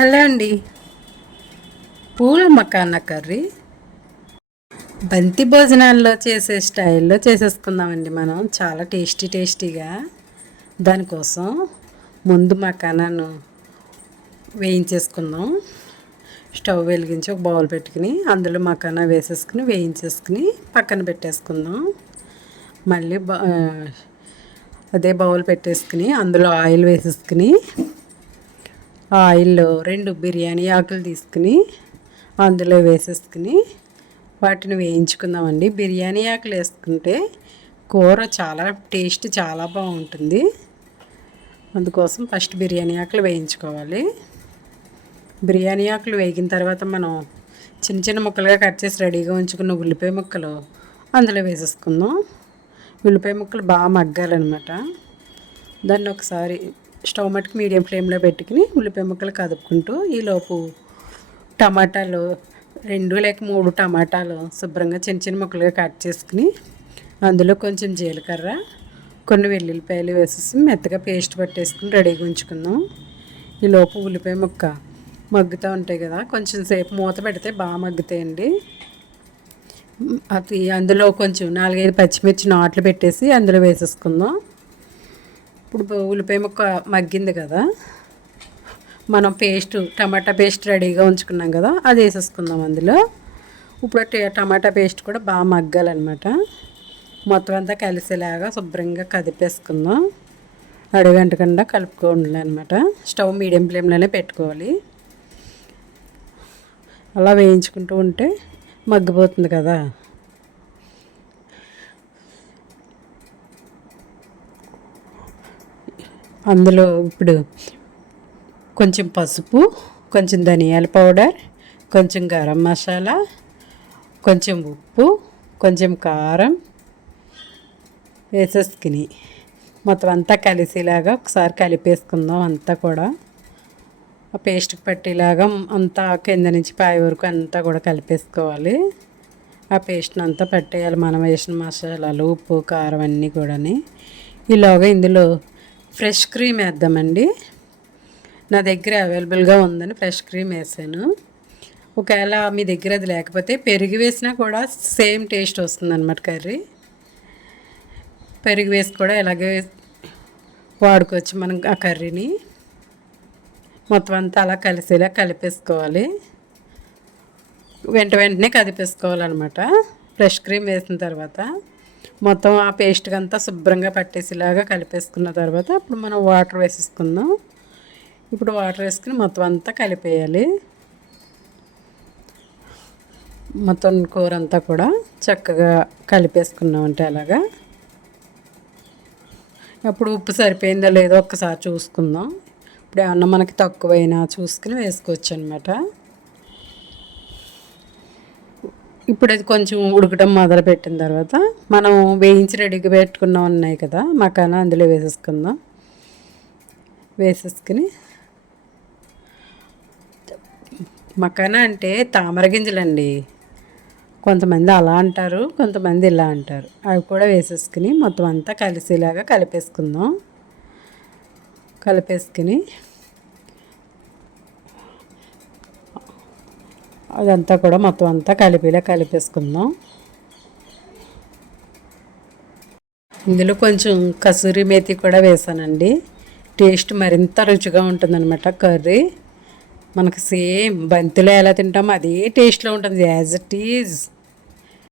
Hello అండి. పూల మకాన కర్రీ. బంతి భోజనాల్లో చేసే స్టైల్లో చేసేసుకుందామండి మనం. చాలా టేస్టీ టేస్టీగా. దానికోసం ముందు మకానాను వేయించేసుకుందాం. స్టవ్ వెలిగించి ఒక బౌల్ పెట్టుకుని అందులో మకానా వేసేసుకుని వేయించేసుకుని పక్కన పెట్టేసుకుందాం. మళ్ళీ అదే బౌల్ పెట్టేసుకుని అందులో ఆయిల్ వేసేసుకుని ఆయిల్లో రెండు బిర్యానీ ఆకులు తీసుకుని అందులో వేసేసుకుని వాటిని వేయించుకుందామండి. బిర్యానీ ఆకులు వేసుకుంటే కూర చాలా టేస్ట్ చాలా బాగుంటుంది. అందుకోసం ఫస్ట్ బిర్యానీ ఆకులు వేయించుకోవాలి. బిర్యానీ ఆకులు వేగిన తర్వాత మనం చిన్న చిన్న ముక్కలుగా కట్ చేసి రెడీగా ఉంచుకున్న ఉల్లిపాయ ముక్కలు అందులో వేసేసుకుందాం. ఉల్లిపాయ ముక్కలు బాగా మగ్గాలన్నమాట. దాన్ని ఒకసారి స్టవ్ మట్టుకు మీడియం ఫ్లేమ్లో పెట్టుకుని ఉల్లిపాయ ముక్కలు కదుపుకుంటూ ఈలోపు టమాటాలు రెండు లేక మూడు టమాటాలు శుభ్రంగా చిన్న చిన్న ముక్కలుగా కట్ చేసుకుని అందులో కొంచెం జీలకర్ర కొన్ని వెల్లుల్లిపాయలు వేసేసి మెత్తగా పేస్ట్ పట్టేసుకుని రెడీగా ఉంచుకుందాం. ఈలోపు ఉల్లిపాయ ముక్క మగ్గుతూ ఉంటాయి కదా కొంచెం సేపు మూత పెడితే బాగా మగ్గుతాయండి. అది అందులో కొంచెం నాలుగైదు పచ్చిమిర్చి నాట్లు పెట్టేసి అందులో వేసేసుకుందాం. ఇప్పుడు ఉల్లిపాయ ముక్క మగ్గింది కదా మనం పేస్ట్ టమాటా పేస్ట్ రెడీగా ఉంచుకున్నాం కదా అది వేసేసుకుందాం అందులో. ఇప్పుడు టమాటా పేస్ట్ కూడా బాగా మగ్గాలన్నమాట. మొత్తం అంతా కలిసేలాగా శుభ్రంగా కదిపేసుకుందాం. అడుగంటకుండా కలుపుకోండి అనమాట స్టవ్ మీడియం ఫ్లేమ్లోనే పెట్టుకోవాలి. అలా వేయించుకుంటూ ఉంటే మగ్గిపోతుంది కదా. అందులో ఇప్పుడు కొంచెం పసుపు కొంచెం ధనియాల పౌడర్ కొంచెం గరం మసాలా కొంచెం ఉప్పు కొంచెం కారం వేసేసుకుని మొత్తం అంతా కలిసేలాగా ఒకసారి కలిపేసుకుందాం అంతా కూడా. ఆ పేస్ట్ పట్టేలాగా అంతా కింద నుంచి పాయ వరకు అంతా కూడా కలిపేసుకోవాలి. ఆ పేస్ట్ని అంతా పట్టేయాలి. మనం వేసిన మసాలాలు ఉప్పు కారం అన్నీ కూడాని. ఈలోగా ఇందులో ఫ్రెష్ క్రీమ్ వేద్దామండి. నా దగ్గర అవైలబుల్గా ఉందని ఫ్రెష్ క్రీమ్ వేసాను. ఒకవేళ మీ దగ్గర అది లేకపోతే పెరుగు వేసినా కూడా సేమ్ టేస్ట్ వస్తుంది అనమాట కర్రీ. పెరుగు వేసి కూడా ఇలాగే వాడుకోవచ్చు మనం ఆ కర్రీని. మొత్తం అంతా అలా కలిసేలా కలిపేసుకోవాలి. వెంట వెంటనే కదిపేసుకోవాలన్నమాట. ఫ్రెష్ క్రీమ్ వేసిన తర్వాత. మొత్తం ఆ పేస్ట్కి అంతా శుభ్రంగా పట్టేసేలాగా కలిపేసుకున్న తర్వాత అప్పుడు మనం వాటర్ వేసేసుకుందాం. ఇప్పుడు వాటర్ వేసుకుని మొత్తం అంతా కలిపేయాలి. మొత్తం కూర అంతా కూడా చక్కగా కలిపేసుకున్నామంటే అలాగా. అప్పుడు ఉప్పు సరిపోయిందో లేదో ఒక్కసారి చూసుకుందాం. ఇప్పుడు ఏమన్నా మనకి తక్కువైనా చూసుకుని వేసుకోవచ్చు అనమాట ఇప్పుడు అది కొంచెం ఉడకడం మొదలు పెట్టిన తర్వాత మనం వేయించి రెడీగా పెట్టుకున్నాం ఉన్నాయి కదా మకాన అందులో వేసేసుకుందాం. వేసేసుకుని మకాన అంటే తామర గింజలండి. కొంతమంది అలా అంటారు కొంతమంది ఇలా అంటారు. అవి కూడా వేసేసుకుని మొత్తం అంతా కలిసేలాగా కలిపేసుకుందాం. కలిపేసుకుని అదంతా కూడా మొత్తం అంతా కలిపేలా కలిపేసుకుందాం. ఇందులో కొంచెం కసూరి మేతి కూడా వేసానండి. టేస్ట్ మరింత రుచిగా ఉంటుందన్నమాట కర్రీ. మనకు సేమ్ బంతిలో ఎలా తింటామో అదే టేస్ట్లో ఉంటుంది. As it is